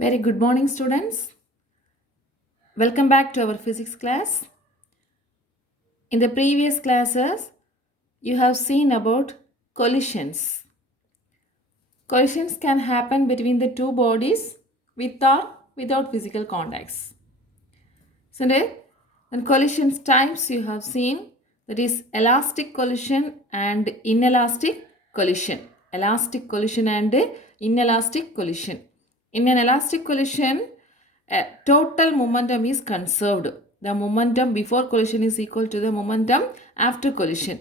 Very good morning, students. Welcome back to our physics class. In the previous classes, you have seen about collisions. Collisions can happen between the two bodies with or without physical contacts. So, then collisions types you have seen, that is elastic collision and inelastic collision. Elastic collision and inelastic collision. In an elastic collision, total momentum is conserved. The momentum before collision is equal to the momentum after collision.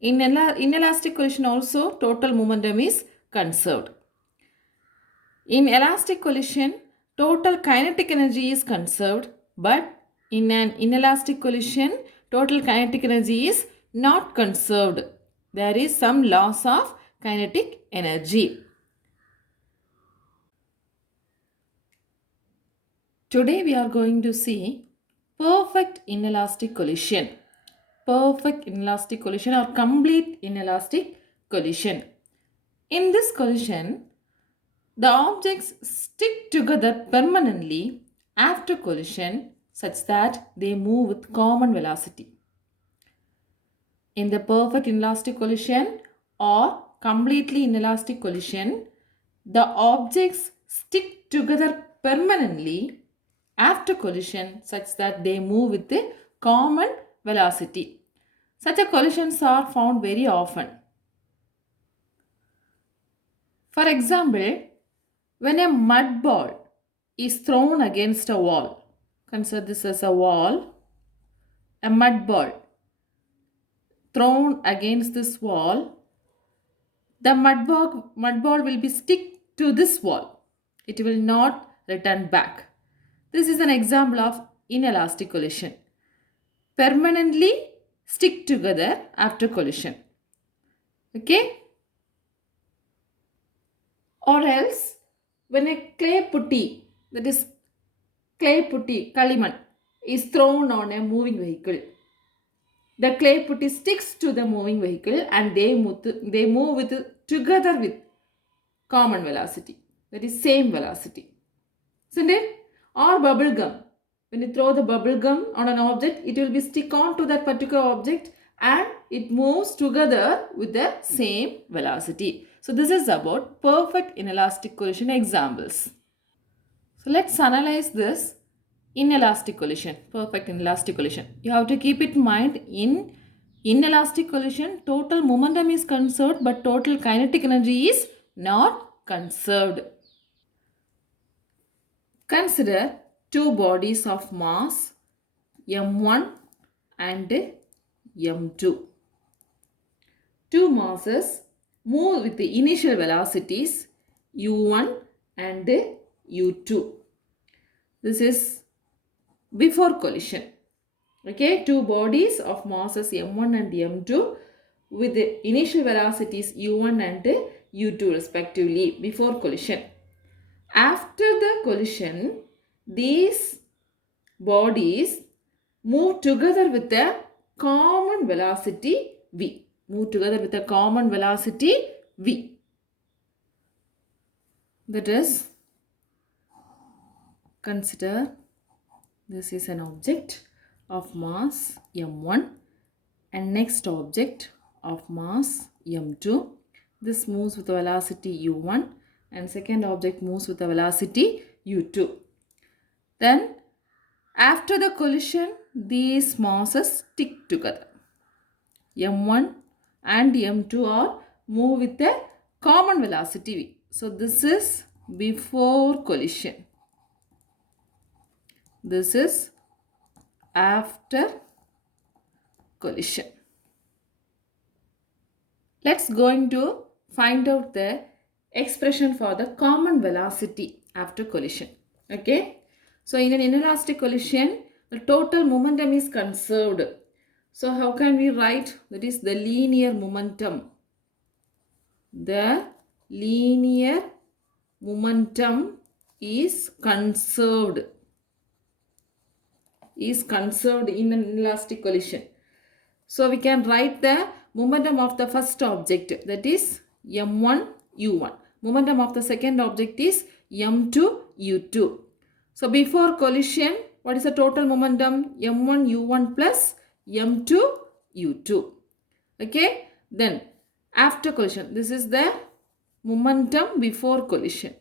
In inelastic collision also, total momentum is conserved. In elastic collision, total kinetic energy is conserved, but in an inelastic collision, total kinetic energy is not conserved. There is some loss of kinetic energy. Today we are going to see perfect inelastic collision. Perfect inelastic collision or complete inelastic collision. In this collision, the objects stick together permanently after collision such that they move with common velocity. In the perfect inelastic collision or completely inelastic collision, the objects stick together permanently after collision such that they move with a common velocity. Such a collisions are found very often. For example, when a mud ball is thrown against a wall, consider this as a wall, a mud ball thrown against this wall, the mud ball will be stick to this wall. It will not return back. This is an example of inelastic collision. Permanently stick together after collision. Okay? Or else, when a clay putty, that is clay putty, Kaliman, is thrown on a moving vehicle, the clay putty sticks to the moving vehicle and they move together with common velocity, that is same velocity. Isn't it? Or bubble gum. When you throw the bubble gum on an object, it will be stick on to that particular object and it moves together with the same velocity. So this is about perfect inelastic collision examples. So let's analyze this inelastic collision, perfect inelastic collision. You have to keep it in mind, in inelastic collision, total momentum is conserved but total kinetic energy is not conserved. Consider two bodies of mass m1 and m2. Two masses move with the initial velocities u1 and u2. This is before collision. Okay, two bodies of masses m1 and m2 with the initial velocities u1 and u2 respectively before collision. After the collision, these bodies move together with a common velocity v. Move together with a common velocity v. That is, consider this is an object of mass m1 and next object of mass m2. This moves with a velocity u1 and second object moves with a velocity u2. Then after the collision, these masses stick together. m1 and m2 are move with a common velocity v. So this is before collision. This is after collision. Let's going to find out the expression for the common velocity after collision. Okay. So in an inelastic collision, the total momentum is conserved. So how can we write? That is the linear momentum. The linear momentum is conserved. Is conserved in an inelastic collision. So we can write the momentum of the first object, that is m1 u1. Momentum of the second object is m2 u2. So before collision, what is the total momentum? m1 u1 plus m2 u2. Okay. Then after collision, this is the momentum before collision.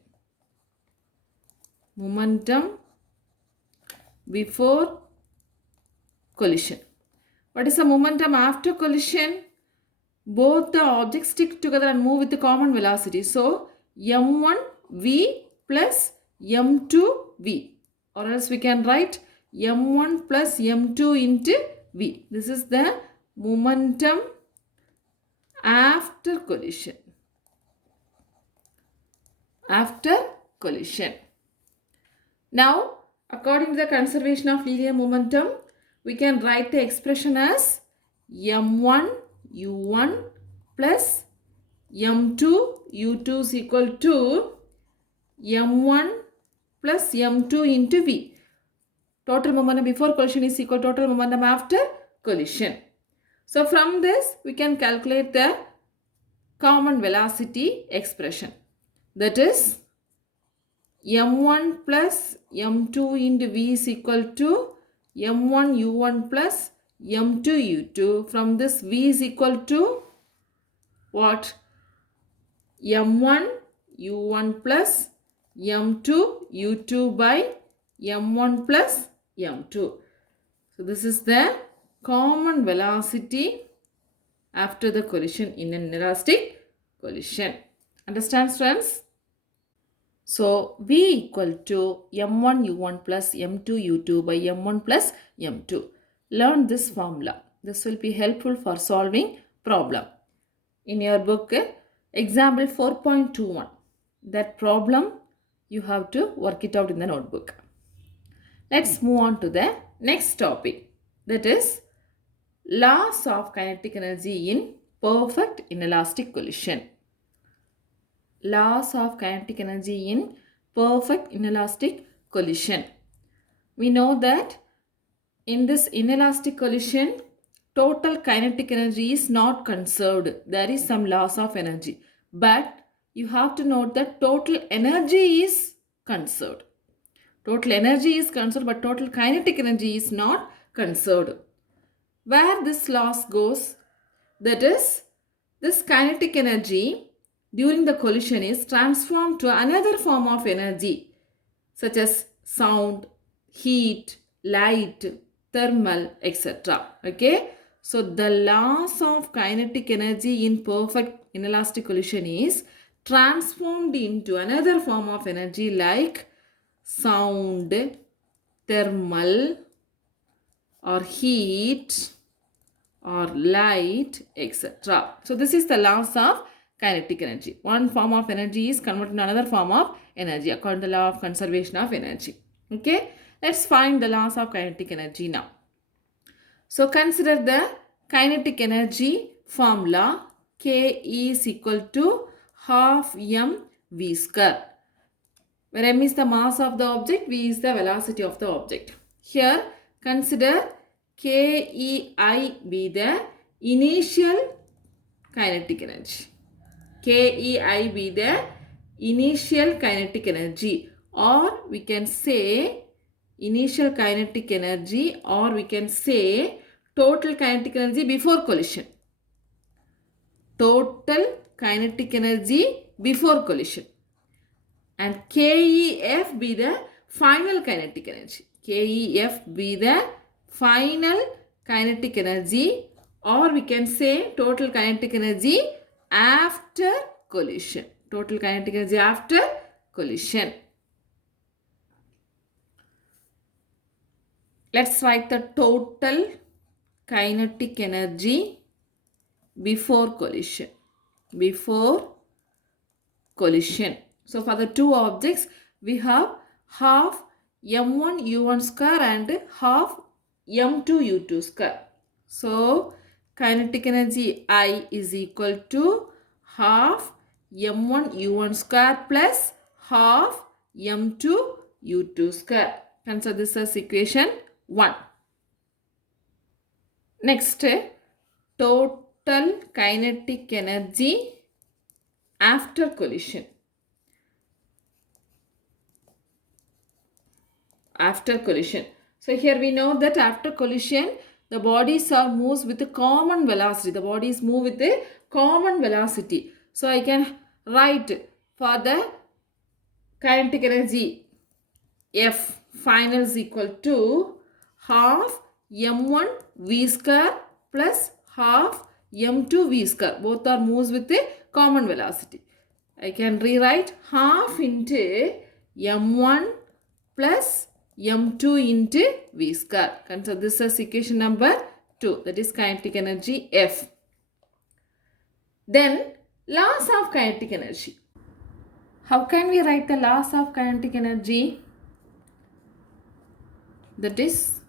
Momentum before collision. What is the momentum after collision? Both the objects stick together and move with the common velocity. So m1v plus m2v, or else we can write m1 plus m2 into v. This is the momentum after collision. After collision. Now, according to the conservation of linear momentum, we can write the expression as m1 u1 plus m2 u2 is equal to m1 plus m2 into v. Total momentum before collision is equal to total momentum after collision. So from this, we can calculate the common velocity expression. That is m1 plus m2 into v is equal to m1 u1 plus m2 u2. From this, v is equal to what? m1 u1 plus m2 u2 by m1 plus m2. So this is the common velocity after the collision in an inelastic collision. Understand, friends? So v equal to m1 u1 plus m2 u2 by m1 plus m2. Learn this formula. This will be helpful for solving problem. In your book, example 4.21. That problem you have to work it out in the notebook. Let's move on to the next topic. That is laws of kinetic energy in perfect inelastic collision. Laws of kinetic energy in perfect inelastic collision. We know that in this inelastic collision, total kinetic energy is not conserved. There is some loss of energy. But you have to note that total energy is conserved. Total energy is conserved, but total kinetic energy is not conserved. Where this loss goes, that is, this kinetic energy during the collision is transformed to another form of energy, such as sound, heat, light, thermal, etc. Okay. So the loss of kinetic energy in perfect inelastic collision is transformed into another form of energy like sound, thermal, or heat, or light, etc. So this is the loss of kinetic energy. One form of energy is converted to another form of energy according to the law of conservation of energy. Okay. Let's find the loss of kinetic energy now. So consider the kinetic energy formula. K is equal to half mv square, where m is the mass of the object, v is the velocity of the object. Here consider KEI be the initial kinetic energy. KEI be the initial kinetic energy, or we can say initial kinetic energy, or we can say total kinetic energy before collision. Total kinetic energy before collision. And KEF be the final kinetic energy. KEF be the final kinetic energy, or we can say total kinetic energy after collision. Total kinetic energy after collision. Let's write the total kinetic energy before collision. Before collision. So for the two objects, we have half m1 u1 square and half m2 u2 square. So kinetic energy I is equal to half m1 u1 square plus half m2 u2 square. Consider this as equation 1. Next, total kinetic energy after collision. after collision. So here we know that after collision, the bodies are moves with a common velocity. The bodies move with a common velocity. So I can write for the kinetic energy F final is equal to half m1 v square plus half m2 v square. Both are moves with a common velocity. I can rewrite half into m1 plus m2 into v square. Consider this as equation number 2. That is kinetic energy F. Then laws of kinetic energy. How can we write the laws of kinetic energy? That is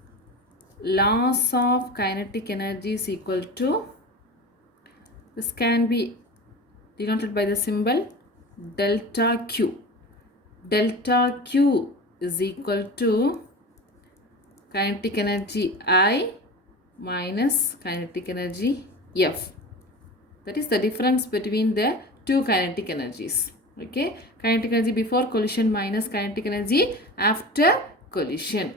loss of kinetic energy is equal to, this can be denoted by the symbol delta Q. Delta Q is equal to kinetic energy I minus kinetic energy F. That is the difference between the two kinetic energies. Okay, kinetic energy before collision minus kinetic energy after collision.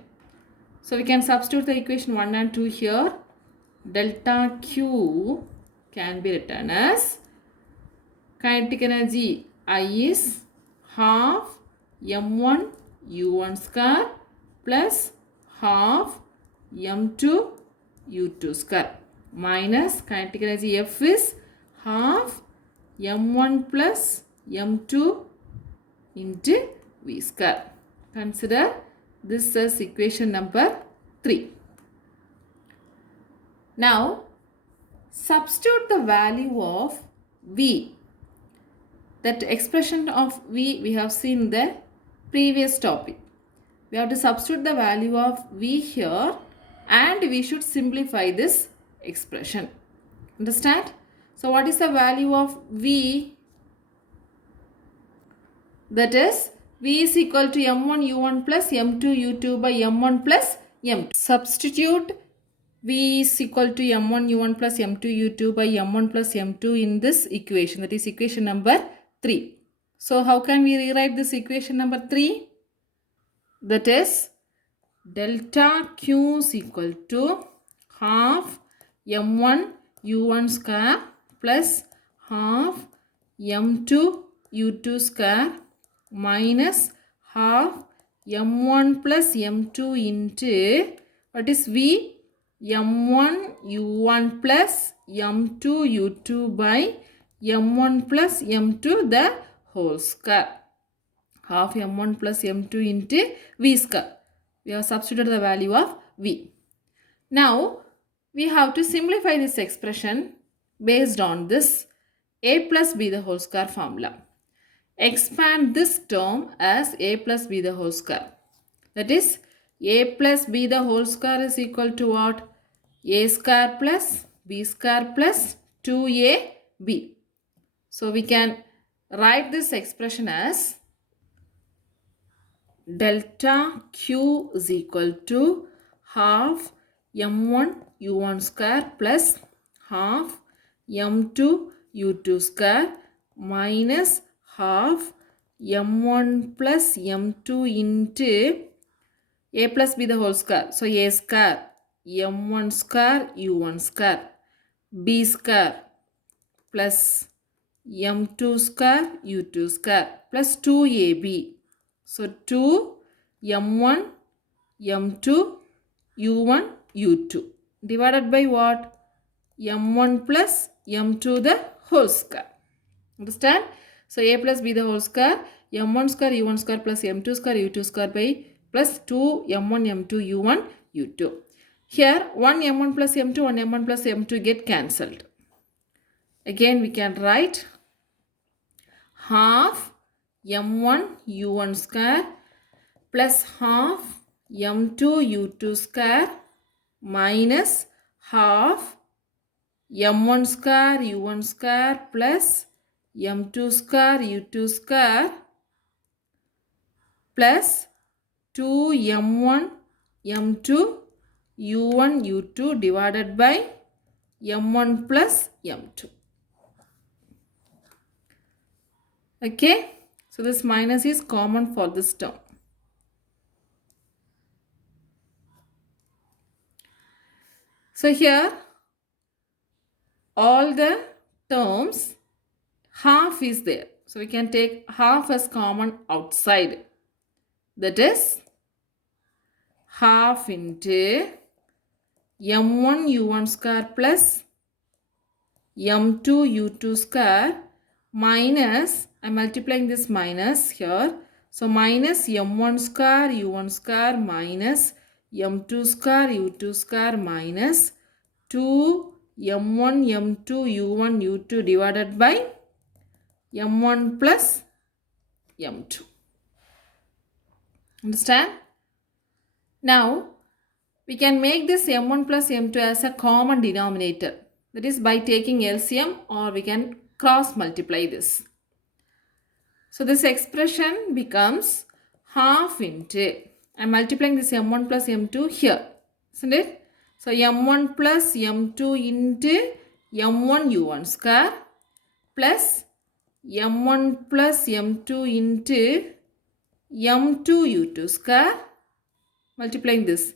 So we can substitute the equation 1 and 2 here. Delta Q can be written as kinetic energy I is half m1 u1 square plus half m2 u2 square minus kinetic energy F is half m1 plus m2 into v square. Consider this as equation number 3. Now, substitute the value of V. That expression of V we have seen in the previous topic. We have to substitute the value of V here and we should simplify this expression. Understand? So, what is the value of V? That is, V is equal to m1 u1 plus m2 u2 by m1 plus m2. Substitute V is equal to m1 u1 plus m2 u2 by m1 plus m2 in this equation. That is equation number 3. So how can we rewrite this equation number 3? That is delta Q is equal to half m1 u1 square plus half m2 u2 square minus half m1 plus m2 into, what is V? m1 u1 plus m2 u2 by m1 plus m2 the whole square. Half m1 plus m2 into v square. We have substituted the value of v. Now, we have to simplify this expression based on this a plus b the whole square formula. Expand this term as a plus b the whole square. That is, a plus b the whole square is equal to what? A square plus b square plus 2ab. So we can write this expression as delta Q is equal to half m1 u1 square plus half m2 u2 square minus half m1 plus m2 into a plus b the whole square. So a square m1 square u1 square b square plus m2 square u2 square plus 2ab. So 2 m1 m2 u1 u2 divided by what? m1 plus m2 the whole square. Understand? So a plus b the whole square m1 square u1 square plus m2 square u2 square by plus 2 m1 m2 u1 u2. Here 1 m1 plus m2 1 m1 plus m2 get cancelled. Again we can write half m1 u1 square plus half m2 u2 square minus half m1 square u1 square plus m2 square u2 square plus 2 m1 m2 u1 u2 divided by m1 plus m2. Okay, so this minus is common for this term. So here all the terms half is there. So we can take half as common outside. That is half into m1 u1 square plus m2 u2 square minus, I am multiplying this minus here. So minus m1 square u1 square minus m2 square u2 square minus 2 m1 m2 u1 u2 divided by m1 plus m2. Understand? Now we can make this m1 plus m2 as a common denominator. That is by taking LCM, or we can cross multiply this. So this expression becomes half into, I am multiplying this m1 plus m2 here, isn't it? So m1 plus m2 into m1 u1 square plus m1 plus m2 into m2 u2 square, multiplying this,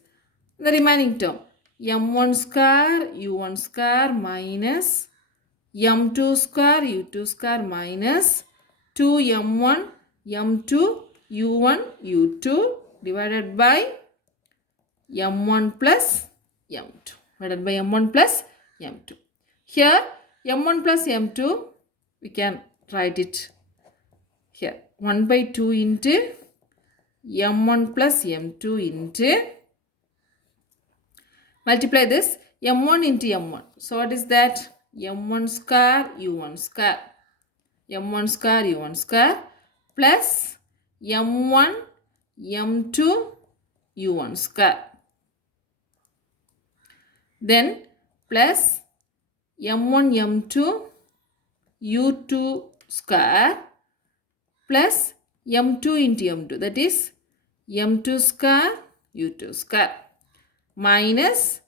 the remaining term m1 square u1 square minus m2 square u2 square minus 2m1 m2 u1 u2 divided by m1 plus m2 divided by m1 plus m2. Here m1 plus m2 we can write it here 1 by 2 into m1 plus m2 into, multiply this m1 into m1. So what is that? m1 square u1 square, m1 square u1 square plus m1 m2 u1 square, then plus m1 m2 u2 square plus m2 into m2, that is m2 square u2 square minus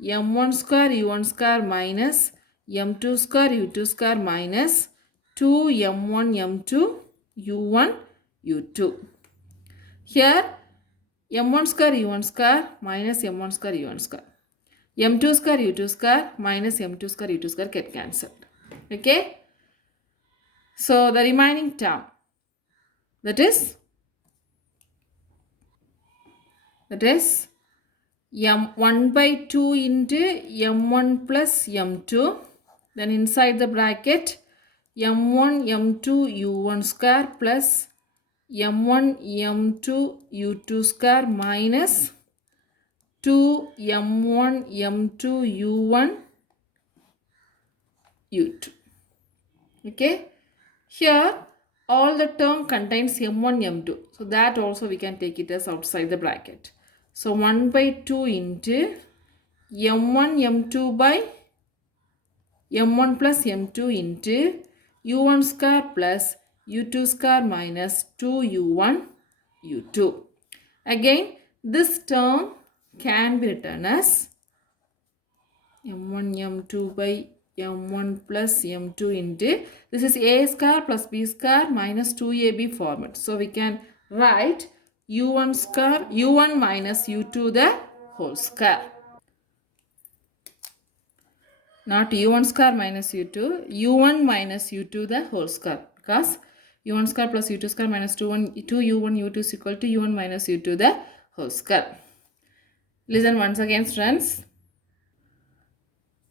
m1 square u1 square minus m2 square u2 square minus 2m1 m2 u1 u2. Here m1 square u1 square minus m1 square u1 square, m2 square u2 square minus m2 square u2 square get cancelled. Okay. So the remaining term, that is m1 by 2 into m1 plus m2, then inside the bracket m1 m2 u1 square plus m1 m2 u2 square minus 2 m1 m2 u1 u2. Okay. Here all the term contains m1 m2, so that also we can take it as outside the bracket. So 1 by 2 into m1 m2 by m1 plus m2 into u1 square plus u2 square minus 2u1 u2. Again this term can be written as m1 m2 by m1 plus m2 into, this is a square plus b square minus 2ab format. So we can write u1 square u1 minus u2 the whole square. Not u1 square minus u2, u1 minus u2 the whole square, because u1 square plus u2 square minus 2u1 u2 is equal to u1 minus u2 the whole square. Listen once again, friends.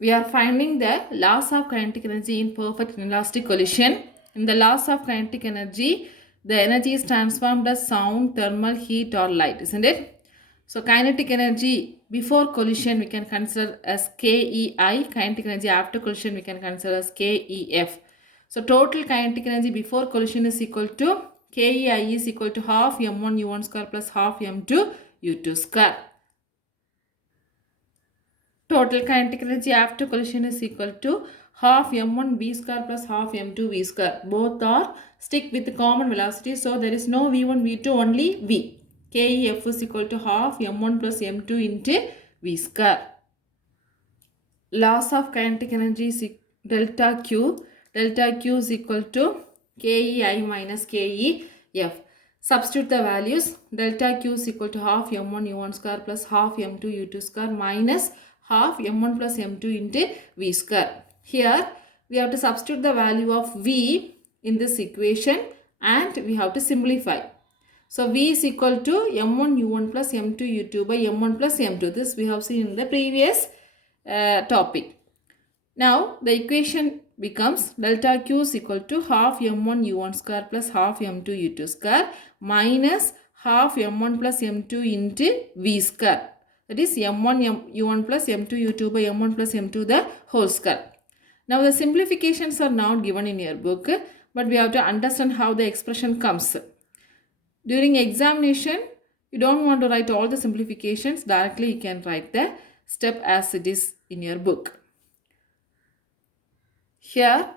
We are finding the laws of kinetic energy in perfect inelastic collision. In the laws of kinetic energy, the energy is transformed as sound, thermal, heat or light, isn't it? So kinetic energy before collision we can consider as KEI. Kinetic energy after collision we can consider as KEF. So total kinetic energy before collision is equal to KEI is equal to half m1 u1 square plus half m2 u2 square. Total kinetic energy after collision is equal to half m1 v square plus half m2 v square. Both are stick with the common velocity, so there is no v1 v2, only v. KEF is equal to half m1 plus m2 into v square. Loss of kinetic energy is delta Q. Delta Q is equal to KEI minus KEF. Substitute the values. Delta Q is equal to half m1 u1 square plus half m2 u2 square minus half m1 plus m2 into v square. Here we have to substitute the value of v in this equation and we have to simplify. So v is equal to m1 u1 plus m2 u2 by m1 plus m2. This we have seen in the previous topic. Now the equation becomes delta q is equal to half m1 u1 square plus half m2 u2 square minus half m1 plus m2 into v square. That is m1 u1 plus m2 u2 by m1 plus m2 the whole square. Now the simplifications are not given in your book, but we have to understand how the expression comes. During examination, you don't want to write all the simplifications. Directly you can write the step as it is in your book. Here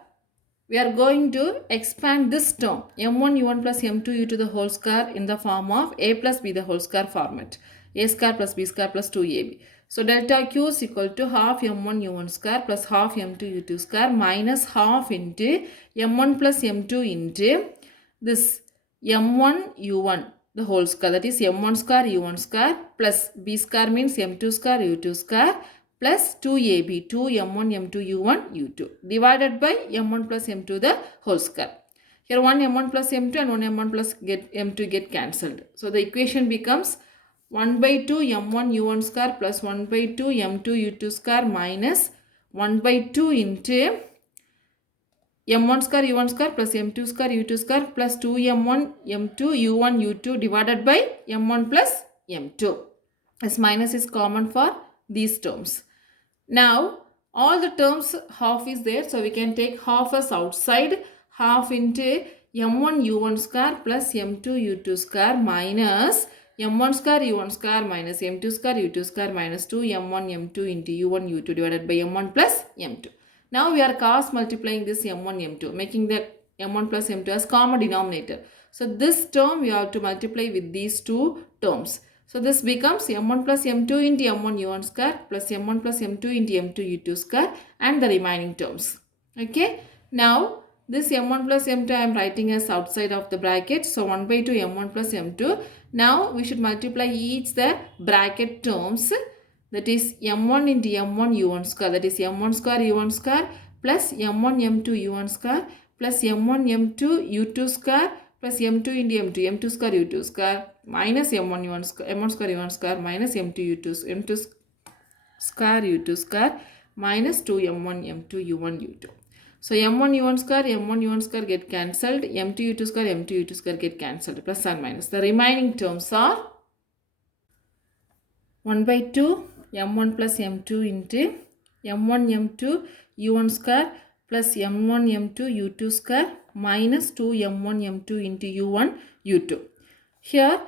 we are going to expand this term m1 u1 plus m2 u to the whole square in the form of a plus b the whole square format. A square plus b square plus 2ab. So delta q is equal to half m1 u1 square plus half m2 u2 square minus half into m1 plus m2 into this m1 u1 the whole square, that is m1 square u1 square plus b square means m2 square u2 square plus 2ab 2 m1 m2 u1 u2 divided by m1 plus m2 the whole square. Here one m1 plus m2 and one m1 plus m2 get cancelled. So the equation becomes 1 by 2 m1 u1 square plus 1 by 2 m2 u2 square minus 1 by 2 into m1 square u1 square plus m2 square u2 square plus 2m1 m2 u1 u2 divided by m1 plus m2. This minus is common for these terms. Now all the terms half is there, so we can take half as outside. Half into m1 u1 square plus m2 u2 square minus m1 square u1 square minus m2 square u2 square minus 2 m1 m2 into u1 u2 divided by m1 plus m2. Now we are cross multiplying this m1 m2, making the m1 plus m2 as common denominator. So this term we have to multiply with these two terms. So this becomes m1 plus m2 into m1 u1 square plus m1 plus m2 into m2 u2 square and the remaining terms. Okay. Now this m1 plus m2 I am writing as outside of the bracket. So 1 by 2 m1 plus m2. Now we should multiply each the bracket terms. That is m1 into m1 u1 square, that is m1 square u1 square plus m1 m2 u1 square plus m1 m2 u2 square plus m2 into m2 square u2 square minus m1 u1 square m1 square u1 square minus m2 u2 square u2 square minus 2 m1 m2 u1 u2. So m1 u1 square m1 u1 square get cancelled, m2 u2 square m2 u2 square get cancelled, plus and minus. The remaining terms are 1 by 2 m1 plus m2 into m1 m2 u1 square plus m1 m2 u2 square minus 2 m1 m2 into u1 u2. Here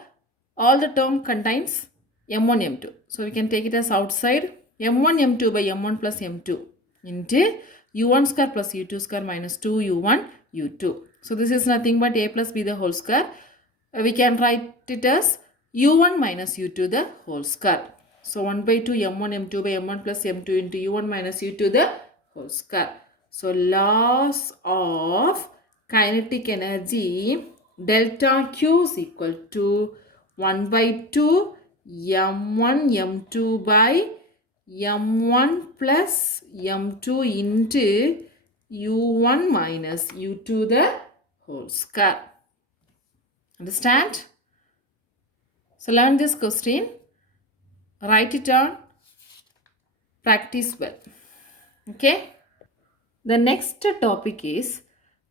all the term contains m1 m2. So we can take it as outside m1 m2 by m1 plus m2 into u1 square plus u2 square minus 2 u1 u2. So this is nothing but a plus b the whole square. We can write it as u1 minus u2 the whole square. So 1 by 2 m1 m2 by m1 plus m2 into u1 minus u2 the whole square. So laws of kinetic energy delta q is equal to 1 by 2 m1 m2 by m1 plus m2 into u1 minus u2 the whole square. Understand? So learn this question. Write it down, practice well. Okay. The next topic is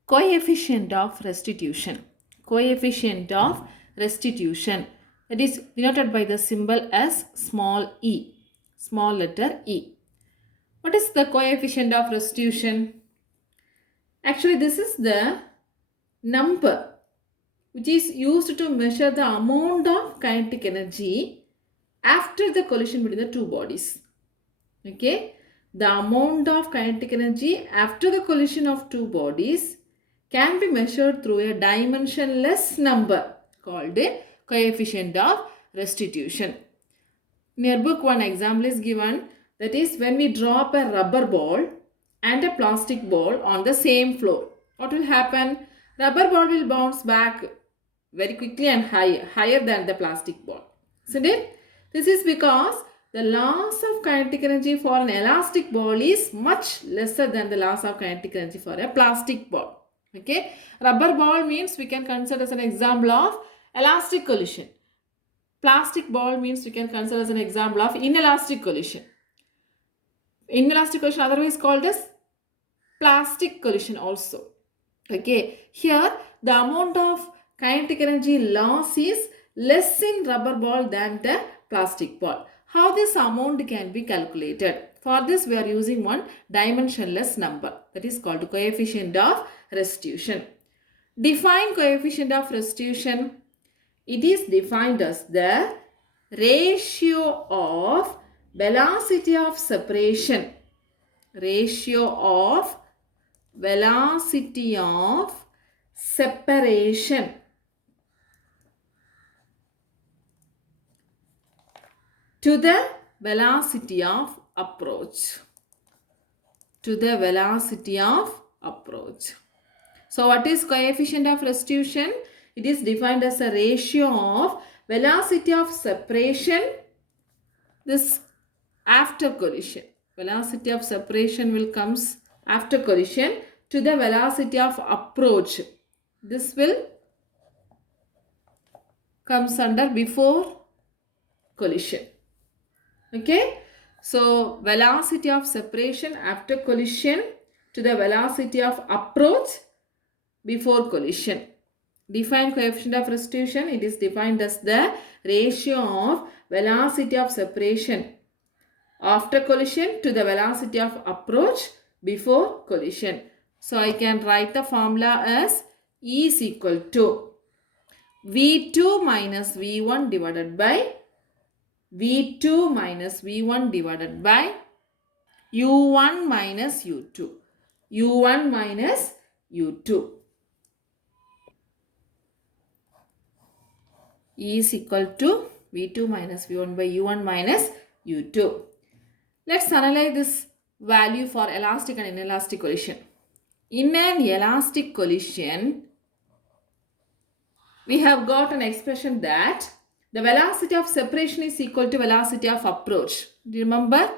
coefficient of restitution. Coefficient of restitution. That is denoted by the symbol as small e. Small letter e. What is the coefficient of restitution? Actually, this is the number which is used to measure the amount of kinetic energy after the collision between the two bodies. Okay, the amount of kinetic energy after the collision of two bodies can be measured through a dimensionless number called a coefficient of restitution. In your book, one example is given, that is when we drop a rubber ball and a plastic ball on the same floor. What will happen? Rubber ball will bounce back very quickly and higher than the plastic ball. Isn't it? This is because the the loss of kinetic energy for an elastic ball is much lesser than the loss of kinetic energy for a plastic ball. Okay, rubber ball means we can consider as an example of elastic collision. Plastic ball means we can consider as an example of inelastic collision. Inelastic collision otherwise called as plastic collision also. Okay, here the amount of kinetic energy loss is less in rubber ball than the plastic ball. How this amount can be calculated? For this we are using one dimensionless number, that is called coefficient of restitution. Define coefficient of restitution. It is defined as the ratio of velocity of separation. Ratio of velocity of separation to the velocity of approach. To the velocity of approach. So what is coefficient of restitution? It is defined as a ratio of velocity of separation, this after collision. Velocity of separation will comes after collision to the velocity of approach. This will comes under before collision. Okay. So velocity of separation after collision to the velocity of approach before collision. Define coefficient of restitution. It is defined as the ratio of velocity of separation after collision to the velocity of approach before collision. So I can write the formula as E is equal to V2 minus V1 divided by V2 minus V1 divided by U1 minus U2. U1 minus U2. E is equal to V2 minus V1 by U1 minus U2. Let's analyze this value for elastic and inelastic collision. In an elastic collision, we have got an expression that the velocity of separation is equal to velocity of approach. Do you remember?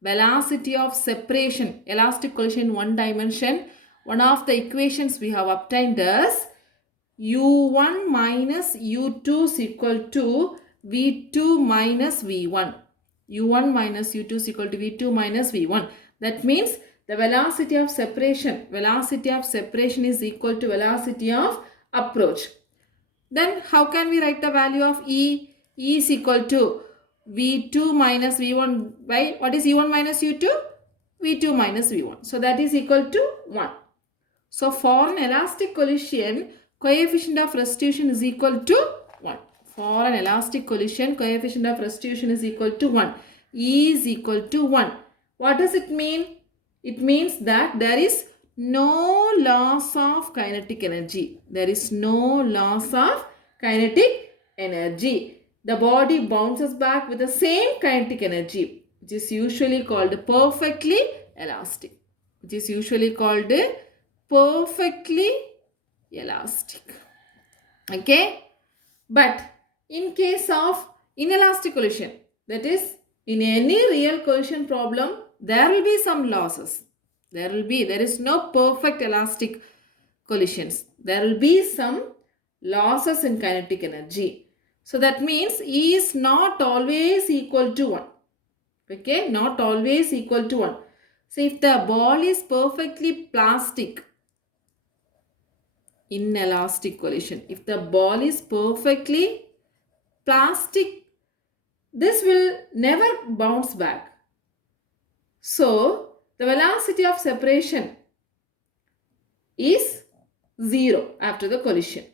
Velocity of separation, elastic collision in one dimension. One of the equations we have obtained is U1 minus U2 is equal to V2 minus V1. U1 minus U2 is equal to V2 minus V1. That means the velocity of separation is equal to velocity of approach. Then how can we write the value of E? E is equal to V2 minus V1 by what is U1 minus U2? V2 minus V1. So that is equal to 1. So for an elastic collision, coefficient of restitution is equal to 1. For an elastic collision, coefficient of restitution is equal to 1. E is equal to 1. What does it mean? It means that there is no loss of kinetic energy. There is no loss of kinetic energy. The body bounces back with the same kinetic energy, which is usually called perfectly elastic. Which is usually called perfectly elastic. Okay. But in case of inelastic collision, that is in any real collision problem, there will be some losses. There is no perfect elastic collisions. There will be some losses in kinetic energy. So that means E is not always equal to 1. Okay, not always equal to 1. So if the ball is perfectly plastic, inelastic collision, if the ball is perfectly plastic, this will never bounce back. So the velocity of separation is 0 after the collision.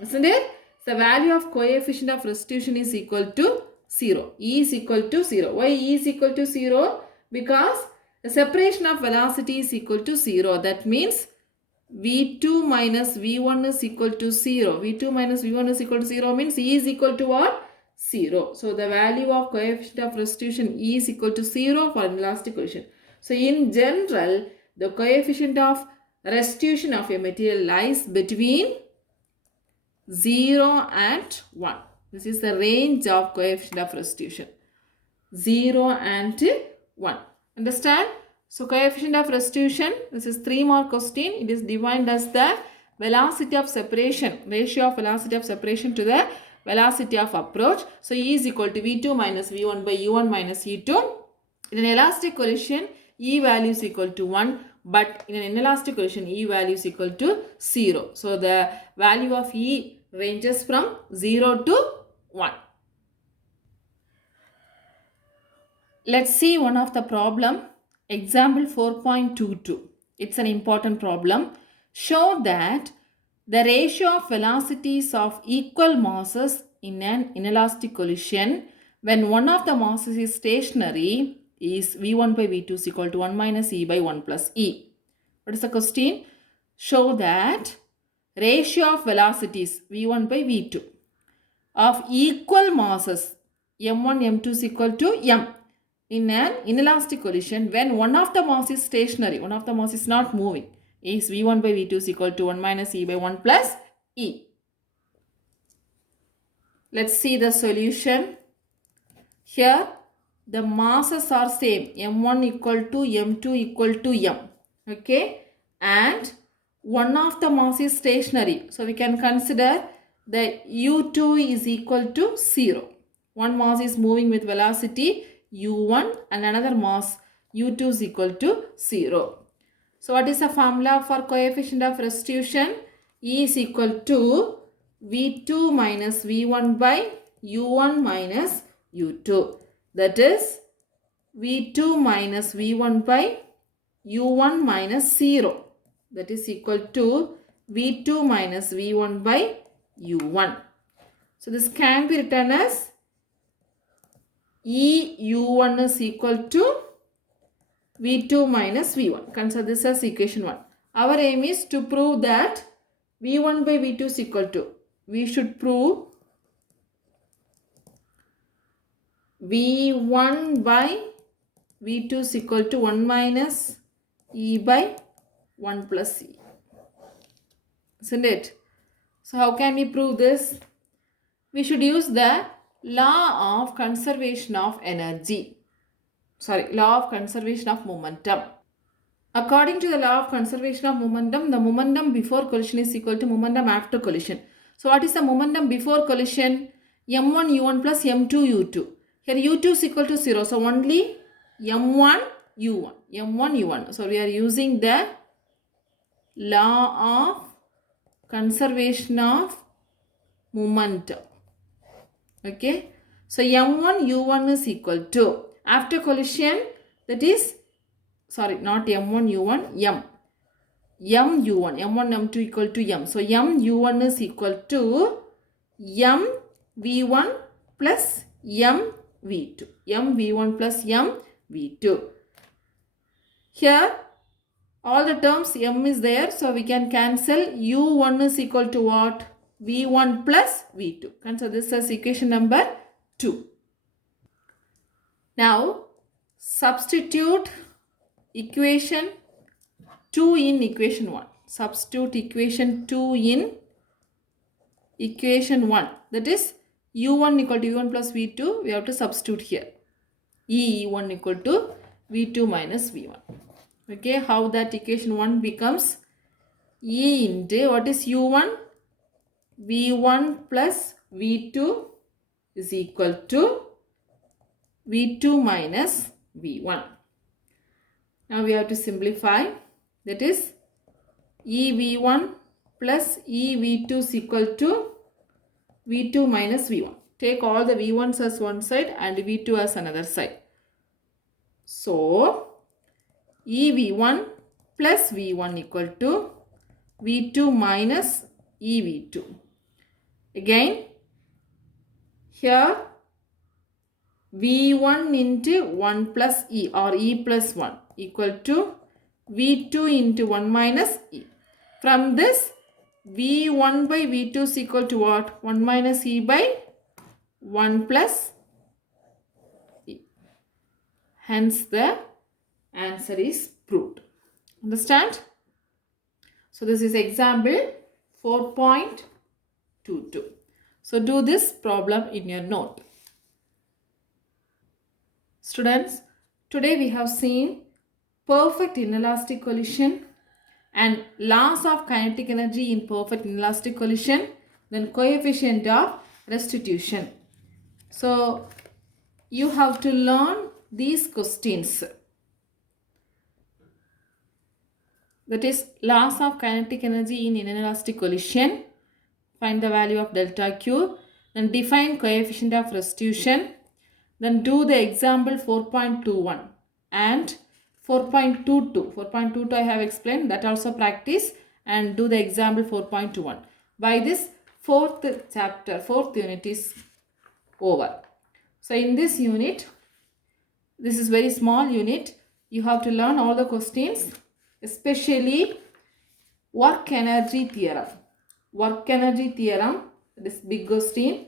Isn't it? The value of coefficient of restitution is equal to 0. E is equal to 0. Why E is equal to 0? Because the separation of velocity is equal to 0. That means V2 minus V1 is equal to 0. V2 minus V1 is equal to 0 means E is equal to what? 0. So the value of coefficient of restitution E is equal to 0 for inelastic collision. So in general, the coefficient of restitution of a material lies between 0 and 1. This is the range of coefficient of restitution. 0 and 1. Understand? So coefficient of restitution, this is 3-mark question. It is defined as the velocity of separation, ratio of velocity of separation to the velocity of approach. So E is equal to V2 minus V1 by U1 minus E2. In an elastic collision, E value is equal to 1, but in an inelastic collision, E value is equal to 0. So the value of E ranges from 0 to 1. Let's see one of the problem. Example 4.22. It's an important problem. Show that the ratio of velocities of equal masses in an inelastic collision when one of the masses is stationary is V1 by V2 is equal to 1 minus E by 1 plus E. What is the question? Show that ratio of velocities V1 by V2 of equal masses M1, M2 is equal to M in an inelastic collision when one of the mass is stationary, one of the mass is not moving, is V1 by V2 is equal to 1 minus E by 1 plus E. Let's see the solution. Here the masses are same, M1 equal to M2 equal to M. Okay, and one of the mass is stationary. So we can consider that U2 is equal to 0. One mass is moving with velocity U1 and another mass U2 is equal to 0. So what is the formula for coefficient of restitution? E is equal to V2 minus V1 by U1 minus U2. That is V2 minus V1 by U1 minus 0. That is equal to V2 minus V1 by U1. So this can be written as EU1 is equal to V2 minus V1. Consider this as equation 1. Our aim is to prove that V1 by V2 is equal to, we should prove V1 by V2 is equal to 1 minus E by 1 plus E. Isn't it? So how can we prove this? We should use the law of conservation of energy. Law of conservation of momentum. According to the law of conservation of momentum, the momentum before collision is equal to momentum after collision. So what is the momentum before collision? M1 U1 plus M2 U2. Here U2 is equal to 0. So only M1 U1. M1 U1. So we are using the law of conservation of momentum. Okay. So M1 U1 is equal to, after collision, that is, not M1 U1, M. M U1, M1 M2 equal to M. So M U1 is equal to M V1 plus M V2. M V1 plus M V2. Here all the terms M is there, so we can cancel. U1 is equal to what? V1 plus V2. Consider this as equation number 2. Now substitute equation 2 in equation 1. Substitute equation 2 in equation 1. That is U1 equal to U1 plus V2. We have to substitute here. E1 equal to V2 minus V1. Okay, how that equation 1 becomes E into, what is U1? V1 plus V2 is equal to V2 minus V1. Now we have to simplify. That is EV1 plus EV2 is equal to V2 minus V1. Take all the V1s as one side and V2 as another side. So EV1 plus V1 equal to V2 minus EV2. Again, here V1 into 1 plus E or E plus 1 equal to V2 into 1 minus E. From this, V1 by V2 is equal to what? 1 minus E by 1 plus E. Hence, the answer is proved. Understand? So, this is example 4.22. So, do this problem in your note. Students, today we have seen perfect inelastic collision and laws of kinetic energy in perfect inelastic collision, then coefficient of restitution. So, you have to learn these questions. That is, laws of kinetic energy in inelastic collision. Find the value of delta Q. Then define coefficient of restitution. Then do the example 4.21 and 4.22. 4.22 I have explained, that also practice, and do the example 4.21. By this, fourth unit is over. So in this unit, this is very small unit. You have to learn all the questions, especially work energy theorem. Work energy theorem, this big question,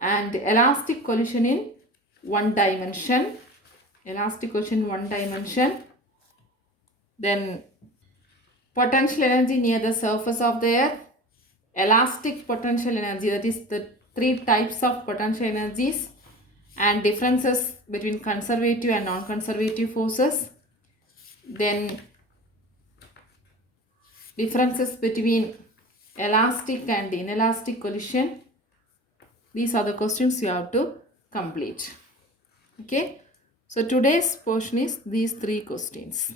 and elastic collision in one dimension. Elastic collision in one dimension. Then potential energy near the surface of the earth. Elastic potential energy, that is the three types of potential energies, and differences between conservative and non-conservative forces. Then differences between elastic and inelastic collision. These are the questions you have to complete. Okay. So today's portion is these three questions.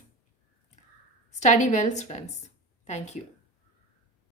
Study well, students. Thank you.